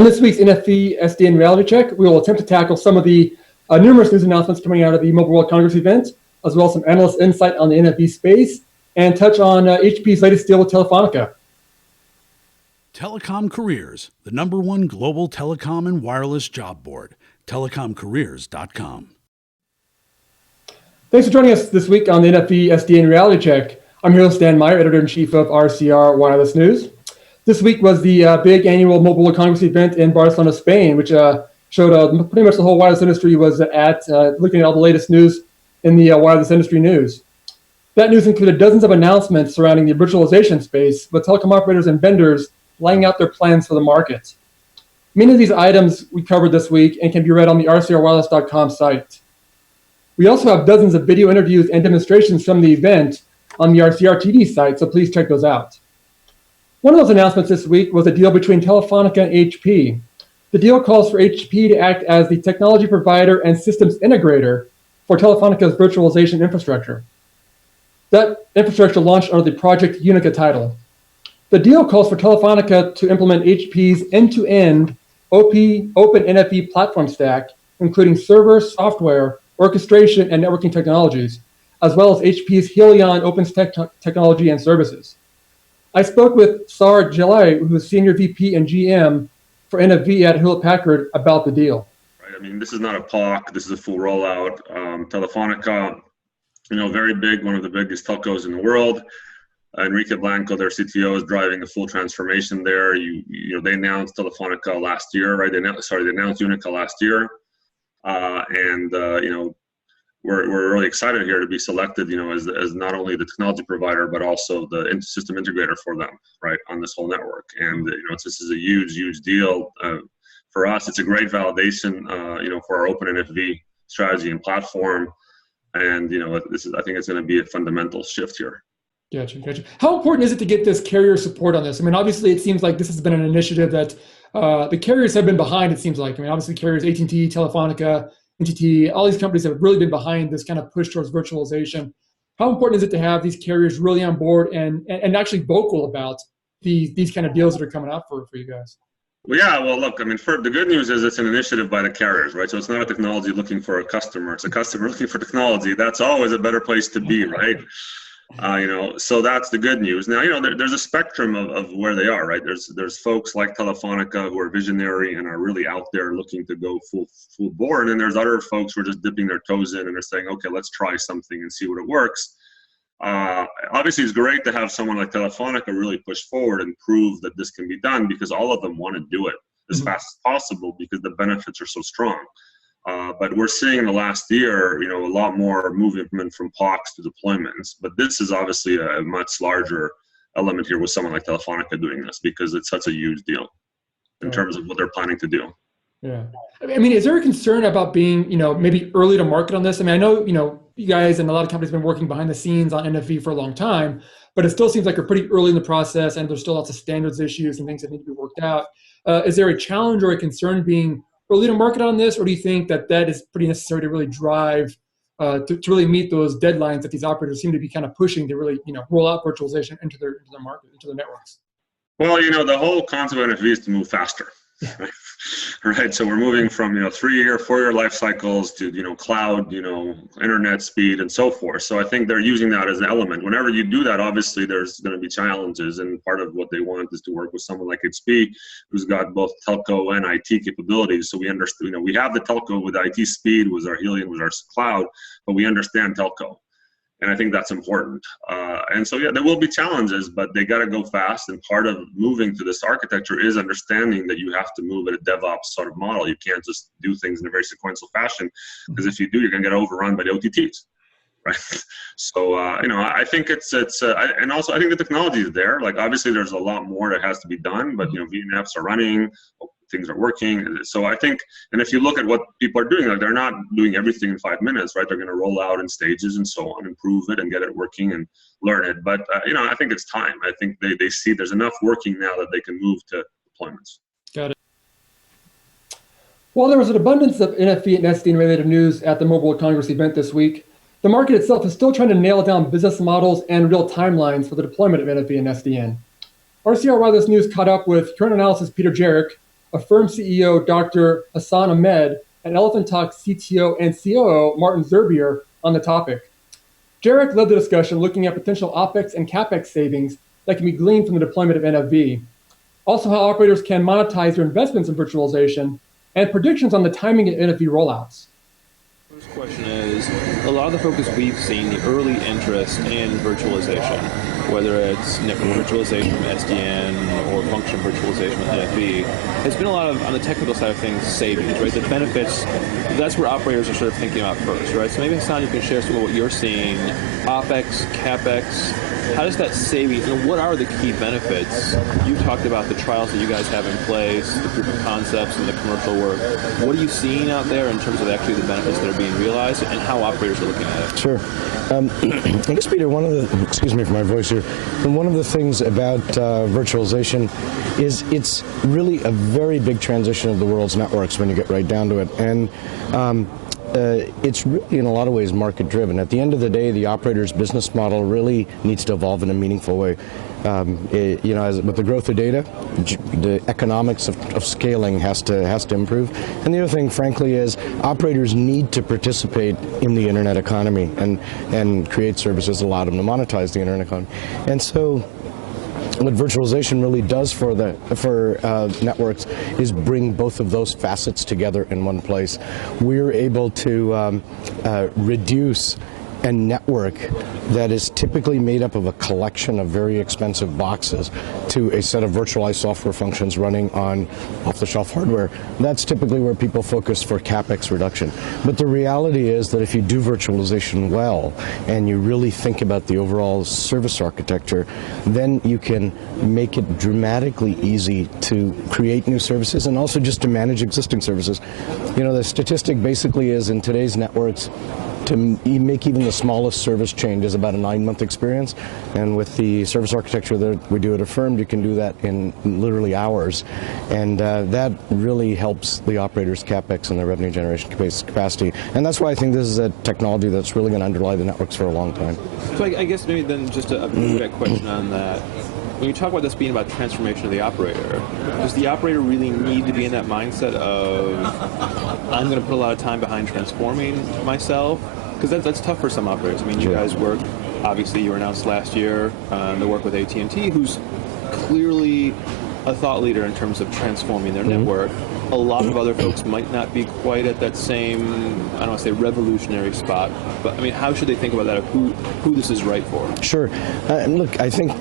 On this week's NFV SDN Reality Check, we will attempt to tackle some of the numerous news announcements coming out of the Mobile World Congress event, as well as some analyst insight on the NFV space, and touch on HP's latest deal with Telefonica. Telecom Careers, the #1 global telecom and wireless job board, telecomcareers.com. Thanks for joining us this week on the NFV SDN Reality Check. I'm here with Stan Meyer, Editor-in-Chief of RCR Wireless News. This week was the big annual Mobile World Congress event in Barcelona, Spain, which showed pretty much the whole wireless industry was at looking at all the latest news in the wireless industry news. That news included dozens of announcements surrounding the virtualization space, with telecom operators and vendors laying out their plans for the market. Many of these items we covered this week and can be read on the RCRwireless.com site. We also have dozens of video interviews and demonstrations from the event on the RCRtv site, so please check those out. One of those announcements this week was a deal between Telefonica and HP. The deal calls for HP to act as the technology provider and systems integrator for Telefonica's virtualization infrastructure. That infrastructure launched under the Project Unica title. The deal calls for Telefonica to implement HP's end-to-end open NFV platform stack, including server, software, orchestration, and networking technologies, as well as HP's Helion open technology and services. I spoke with Sar Jalai, who is Senior VP and GM for NFV at Hewlett-Packard, about the deal. Right. I mean, this is not a POC. This is a full rollout. Telefonica, very big, one of the biggest telcos in the world. Enrique Blanco, their CTO, is driving a full transformation there. They announced Telefonica last year, right? They announced Unica last year. We're really excited here to be selected, as not only the technology provider, but also the system integrator for them, right, on this whole network. And, this is a huge, huge deal. For us, it's a great validation, for our open NFV strategy and platform. And, I think it's going to be a fundamental shift here. Gotcha. How important is it to get this carrier support on this? I mean, obviously, it seems like this has been an initiative that the carriers have been behind, it seems like. I mean, obviously, carriers, AT&T, Telefonica, NTT, all these companies have really been behind this kind of push towards virtualization. How important is it to have these carriers really on board and actually vocal about these kind of deals that are coming out for you guys? Well, look, I mean, the good news is it's an initiative by the carriers, right? So it's not a technology looking for a customer. It's a customer looking for technology. That's always a better place to be, right? So that's the good news. Now, there's a spectrum of where they are, right? There's folks like Telefonica who are visionary and are really out there looking to go full bore. And then there's other folks who are just dipping their toes in and they're saying, okay, let's try something and see what it works. Obviously, it's great to have someone like Telefonica really push forward and prove that this can be done, because all of them want to do it as fast as possible because the benefits are so strong. But we're seeing in the last year, a lot more movement from POCs to deployments. But this is obviously a much larger element here with someone like Telefonica doing this, because it's such a huge deal in terms of what they're planning to do. Yeah. I mean, is there a concern about being, maybe early to market on this? I mean, I know, you guys and a lot of companies have been working behind the scenes on NFV for a long time, but it still seems like you're pretty early in the process and there's still lots of standards issues and things that need to be worked out. Is there a challenge or a concern being early to market on this, or do you think that is pretty necessary to really drive, to really meet those deadlines that these operators seem to be kind of pushing to really, roll out virtualization into their market, into their networks? Well, the whole concept of NFV is to move faster, right? So we're moving from 3-year, 4-year life cycles to cloud, internet speed and so forth. So I think they're using that as an element. Whenever you do that, obviously there's going to be challenges, and part of what they want is to work with someone like HP, who's got both telco and IT capabilities. So we understand, we have the telco with IT speed, with our Helion, with our cloud, but we understand telco. And I think that's important. And so, there will be challenges, but they got to go fast. And part of moving to this architecture is understanding that you have to move at a DevOps sort of model. You can't just do things in a very sequential fashion, because if you do, you're going to get overrun by the OTTs, right? So, I think and also I think the technology is there. Like, obviously, there's a lot more that has to be done, but, VNFs are running, things are working. So I think, and if you look at what people are doing, like, they're not doing everything in 5 minutes, right? They're going to roll out in stages and so on, improve it and get it working and learn it. But, I think it's time. I think they see there's enough working now that they can move to deployments. Got it. While there was an abundance of NFV and SDN related news at the Mobile World Congress event this week, the market itself is still trying to nail down business models and real timelines for the deployment of NFV and SDN. RCR Wireless News caught up with current analysis Peter Jarek, Affirm CEO Dr. Hassan Ahmed, and Elephant Talk CTO and COO Martin Zerbier on the topic. Jarek led the discussion looking at potential OpEx and CapEx savings that can be gleaned from the deployment of NFV. Also, how operators can monetize their investments in virtualization, and predictions on the timing of NFV rollouts. First question is, a lot of the focus we've seen, the early interest in virtualization, whether it's network virtualization from SDN or function virtualization with NFV, has been a lot of, on the technical side of things, savings, right? The benefits, that's where operators are sort of thinking about first, right? So maybe, Hassan, you can share some of what you're seeing, OpEx, CapEx. How does that savings, and what are the key benefits? You talked about the trials that you guys have in place, the proof of concepts and the commercial work. What are you seeing out there in terms of actually the benefits that are being realized and how operators are looking at it? Sure. I guess, Peter, one of the, excuse me for my voice here, and one of the things about virtualization is it's really a very big transition of the world's networks when you get right down to it. And it's really, in a lot of ways, market-driven. At the end of the day, the operator's business model really needs to evolve in a meaningful way. With the growth of data, the economics of scaling has to improve. And the other thing, frankly, is operators need to participate in the internet economy and create services that allow them to monetize the internet economy. And so, what virtualization really does for networks is bring both of those facets together in one place. We're able to reduce a network that is typically made up of a collection of very expensive boxes to a set of virtualized software functions running on off-the-shelf hardware. That's typically where people focus for CapEx reduction. But the reality is that if you do virtualization well and you really think about the overall service architecture, then you can make it dramatically easy to create new services and also just to manage existing services. You know, the statistic basically is in today's networks, to make even the smallest service change is about a 9-month experience, and with the service architecture that we do at Affirmed, you can do that in literally hours, and that really helps the operators' CapEx and their revenue generation capacity, and that's why I think this is a technology that's really going to underlie the networks for a long time. So I guess maybe then just a direct question on that. When you talk about this being about transformation of the operator, does the operator really need to be in that mindset of, I'm going to put a lot of time behind transforming myself? Because that's tough for some operators. I mean, you guys work, obviously you were announced last year, the work with AT&T, who's clearly a thought leader in terms of transforming their network. A lot of other folks might not be quite at that same, I don't want to say revolutionary spot, but I mean, how should they think about that, of who this is right for? Sure. Look, I think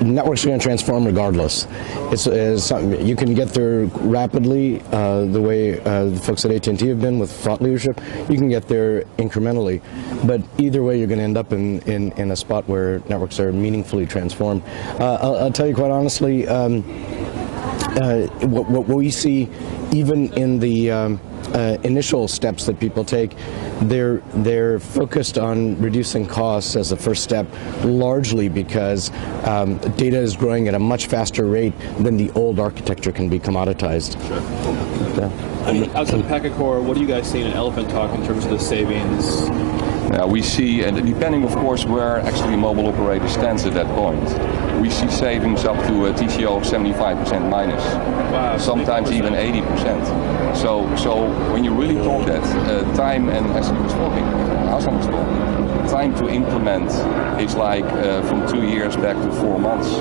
networks are going to transform regardless. It's something you can get there rapidly, the way the folks at AT&T have been with thought leadership. You can get there incrementally, but either way, you're going to end up in a spot where networks are meaningfully transformed. I'll tell you quite honestly. What we see, even in the initial steps that people take, they're focused on reducing costs as a first step, largely because data is growing at a much faster rate than the old architecture can be commoditized. Sure. Yeah. I mean, outside the packet core, what are you guys seeing in Elephant Talk in terms of the savings? We see, and depending of course where actually a mobile operator stands at that point, we see savings up to a TCO of 75% minus, wow, sometimes even 80%. So when you really talk that, time, and as he was talking, Hassan was talking, time to implement is like from 2 years back to 4 months.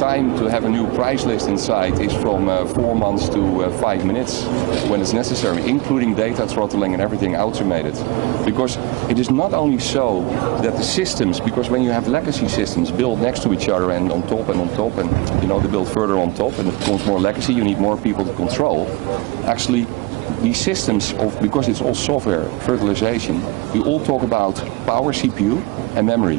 Time to have a new price list inside is from 4 months to 5 minutes when it's necessary, including data throttling and everything automated. Because it is not only so that the systems, because when you have legacy systems built next to each other and on top, and they build further on top and it becomes more legacy, you need more people to control. Actually, these systems, because it's all software, virtualization, we all talk about power, CPU, and memory.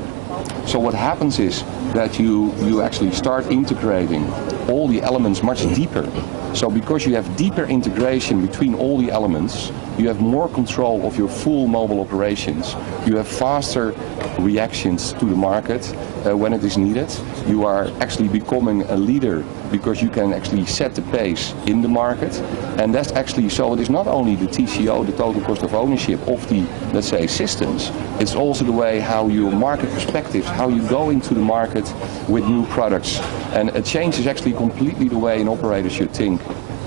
So what happens is that you actually start integrating all the elements much deeper. So because you have deeper integration between all the elements, you have more control of your full mobile operations. You have faster reactions to the market when it is needed. You are actually becoming a leader because you can actually set the pace in the market. And that's actually, so it is not only the TCO, the total cost of ownership of the, let's say, systems, it's also the way how your market perspectives, how you go into the market with new products. And it changes actually completely the way an operator should think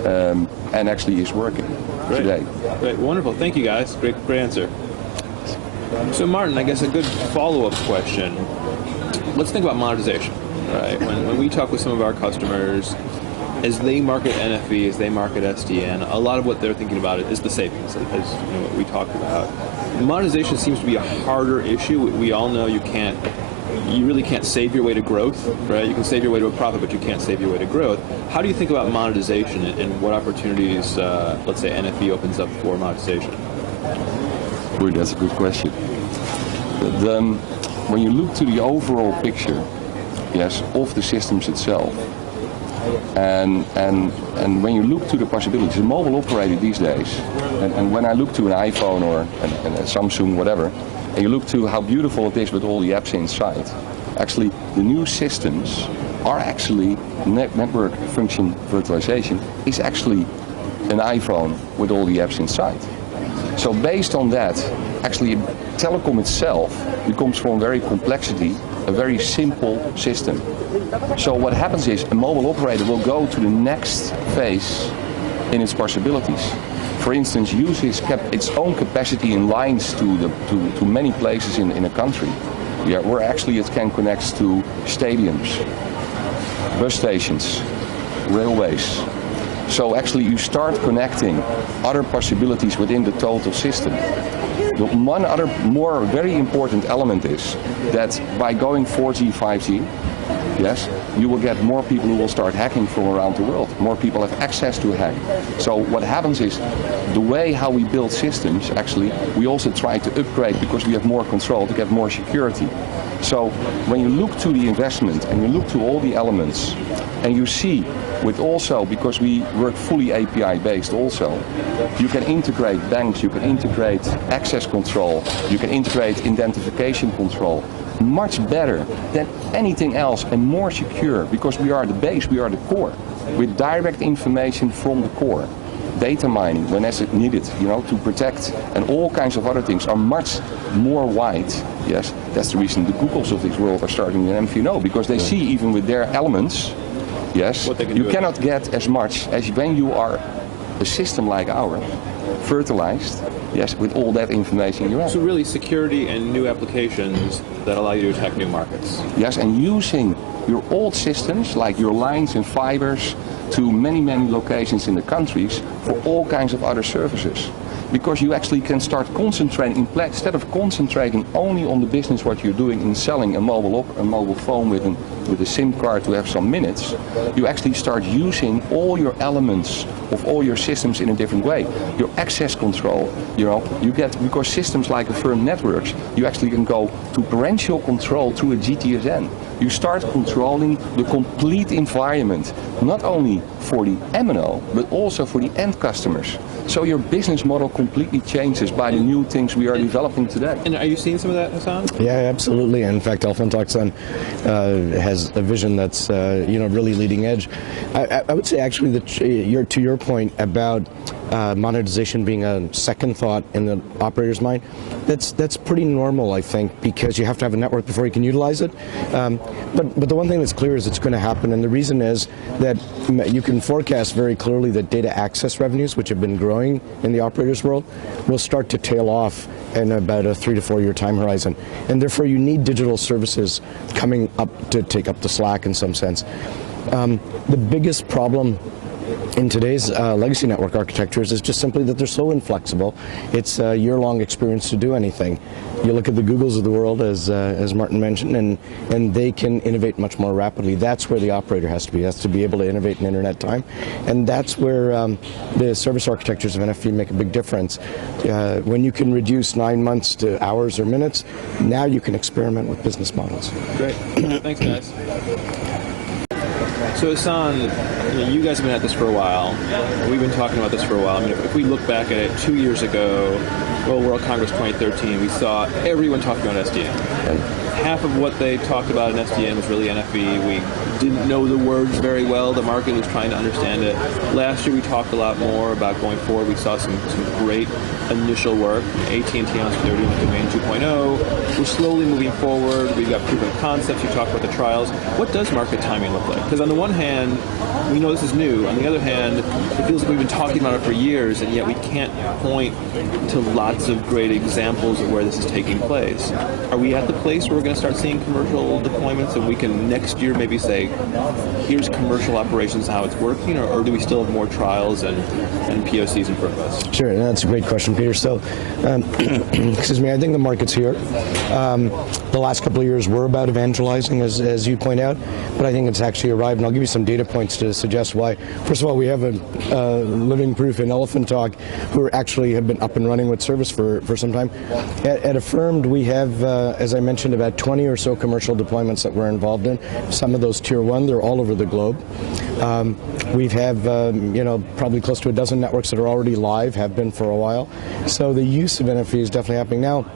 and actually is working today. Great, wonderful. Thank you, guys. Great answer. So, Martin, I guess a good follow-up question. Let's think about monetization, right? When we talk with some of our customers, as they market NFV, as they market SDN, a lot of what they're thinking about is the savings, as what we talked about. Monetization seems to be a harder issue. We all know you really can't save your way to growth, right? You can save your way to a profit, but you can't save your way to growth. How do you think about monetization and what opportunities, let's say, NFV opens up for monetization? That's a good question. When you look to the overall picture, yes, of the systems itself, and when you look to the possibilities, a mobile operator these days, and when I look to an iPhone or a Samsung, whatever, and you look to how beautiful it is with all the apps inside, actually the new systems are actually network function virtualization is actually an iPhone with all the apps inside. So based on that, actually telecom itself becomes from very complexity a very simple system. So what happens is a mobile operator will go to the next phase in its possibilities. For instance, use its own capacity in lines to many places in a country, where actually it can connect to stadiums, bus stations, railways. So actually you start connecting other possibilities within the total system. The one other more very important element is that by going 4G, 5G, yes, you will get more people who will start hacking from around the world. More people have access to hack. So what happens is the way how we build systems, actually, we also try to upgrade because we have more control to get more security. So when you look to the investment and you look to all the elements and you see with also, because we work fully API based also, you can integrate banks, you can integrate access control, you can integrate identification control, much better than anything else and more secure because we are the base, we are the core, with direct information from the core. Data mining when as it needed, to protect, and all kinds of other things are much more wide. Yes, that's the reason the Googles of this world are starting in MVNO, because they see even with their elements, yes, you cannot get as much as when you are a system like ours, fertilized, yes, with all that information you have. So really security and new applications that allow you to attack new markets. Yes, and using your old systems, like your lines and fibers, to many, many locations in the countries for all kinds of other services. Because you actually can start concentrating, instead of concentrating only on the business what you're doing in selling a mobile phone with a SIM card to have some minutes, you actually start using all your elements of all your systems in a different way. Your access control, you get, because systems like Affirmed Networks, you actually can go to parental control through a GTSN. You start controlling the complete environment, not only for the MNO, but also for the end customers. So your business model completely changes by the new things we are developing today. And are you seeing some of that, Hassan? Yeah, absolutely. In fact, Alphontoxon has a vision that's really leading edge. I would say actually that to your point about monetization being a second thought in the operator's mind, that's pretty normal, I think, because you have to have a network before you can utilize it. But the one thing that's clear is it's going to happen, and the reason is that you can forecast very clearly that data access revenues, which have been growing in the operator's world, will start to tail off in about a 3 to 4 year time horizon, and therefore you need digital services coming up to take up the slack in some sense. The biggest problem in today's legacy network architectures is just simply that they're so inflexible. It's a year-long experience to do anything. You look at the Googles of the world, as Martin mentioned, and they can innovate much more rapidly. That's where the operator has to be. Has to be able to innovate in internet time, and that's where the service architectures of NFV make a big difference. When you can reduce 9 months to hours or minutes, now you can experiment with business models. Great. Thanks, guys. So Hassan, you guys have been at this for a while. We've been talking about this for a while. I mean, if we look back at it 2 years ago, World Congress 2013, we saw everyone talking about SDN. Half of what they talked about in SDN was really NFV. We didn't know the words very well. The market was trying to understand it. Last year we talked a lot more about going forward. We saw some great initial work. AT&T announced they're doing Domain 2.0. We're slowly moving forward. We've got proof of concepts. You talked about the trials. What does market timing look like? Because on the one hand, we know this is new. On the other hand, it feels like we've been talking about it for years, and yet we can't point to lots of great examples of where this is taking place. Are we at the place where we're going to start seeing commercial deployments, and we can next year maybe say, here's commercial operations, how it's working, or do we still have more trials and POCs in front of us? Sure, and that's a great question, Peter. So, excuse me, I think the market's here. The last couple of years were about evangelizing, as you point out, but I think it's actually arrived, and I'll give you some data points to suggest why. First of all, we have a living proof in Elephant Talk who actually have been up and running with service for some time. At Affirmed, we have, as I mentioned, about 20 or so commercial deployments that we're involved in. Some of those tier one, they're all over the globe. We have, probably close to a dozen networks that are already live, have been for a while. So the use of NFV is definitely happening now.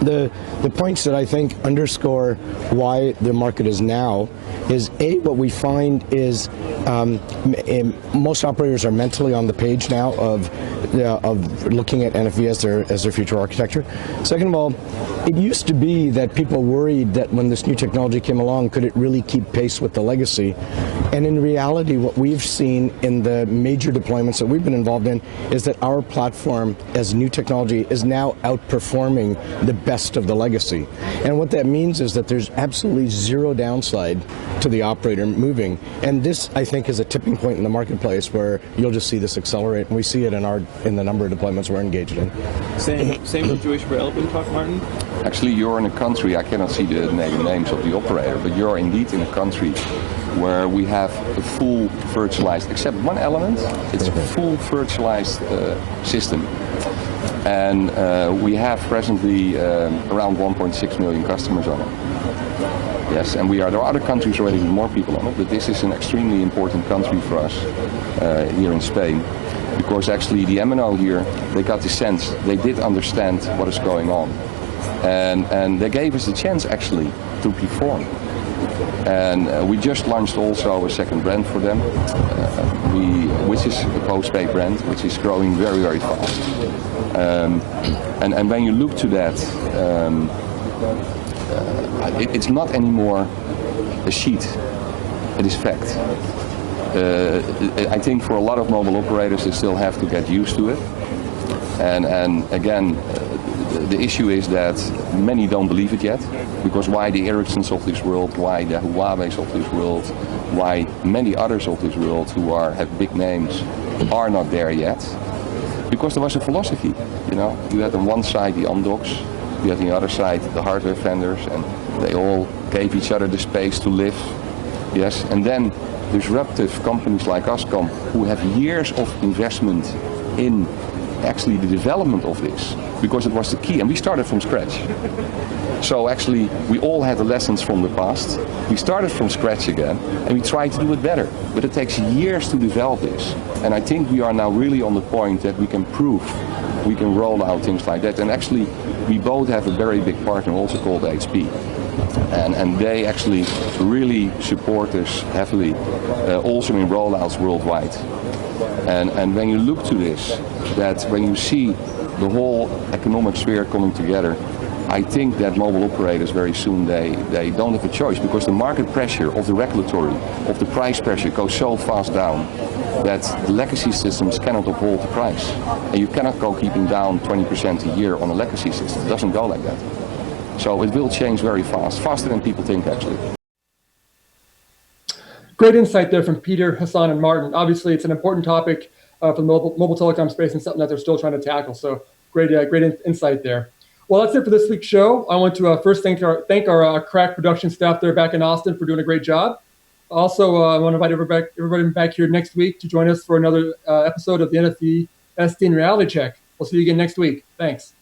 The points that I think underscore why the market is now is, A, what we find is most operators are mentally on the page now of looking at NFV as their future architecture. Second of all, it used to be that people worried that when this new technology came along, could it really keep pace with the legacy? And in reality, what we've seen in the major deployments that we've been involved in is that our platform as new technology is now outperforming the best of the legacy. And what that means is that there's absolutely zero downside to the operator moving. And this, I think, is a tipping point in the marketplace where you'll just see this accelerate, and we see it in the number of deployments we're engaged in. Same situation for Elephant Talk, Martin? Actually, you're in a country, I cannot see the names of the operator, but you're indeed in a country where we have a full virtualized, except one element, it's a full virtualized system. And we have presently around 1.6 million customers on it. Yes, and there are other countries already with more people on it, but this is an extremely important country for us here in Spain, because actually the MNO here, they got the sense, they did understand what is going on. And they gave us the chance actually to perform. And we just launched also a second brand for them, which is a postpaid brand, which is growing very, very fast. And when you look to that, it's not anymore a sheet, it is fact. I think for a lot of mobile operators, they still have to get used to it. And again, the issue is that many don't believe it yet, because why the Ericssons of this world, why the Huawei's of this world, why many others of this world who have big names are not there yet? Because there was a philosophy, You had on one side the Amdocs, you had on the other side the hardware vendors, and they all gave each other the space to live. Yes, and then disruptive companies like us come, who have years of investment in actually the development of this, because it was the key, and we started from scratch. So actually, we all had the lessons from the past. We started from scratch again, and we tried to do it better. But it takes years to develop this. And I think we are now really on the point that we can prove we can roll out things like that. And actually, we both have a very big partner, also called HP. And they actually really support us heavily, also in rollouts worldwide. And when you look to this, that when you see the whole economic sphere coming together, I think that mobile operators very soon, they don't have a choice, because the market pressure of the regulatory, of the price pressure goes so fast down that the legacy systems cannot uphold the price. And you cannot go keeping down 20% a year on a legacy system. It doesn't go like that. So it will change very fast, faster than people think actually. Great insight there from Peter, Hassan, and Martin. Obviously, it's an important topic for the mobile telecom space and something that they're still trying to tackle. So great insight there. Well, that's it for this week's show. I want to first thank our crack production staff there back in Austin for doing a great job. Also, I want to invite everybody back here next week to join us for another episode of the NFV SDN Reality Check. We'll see you again next week. Thanks.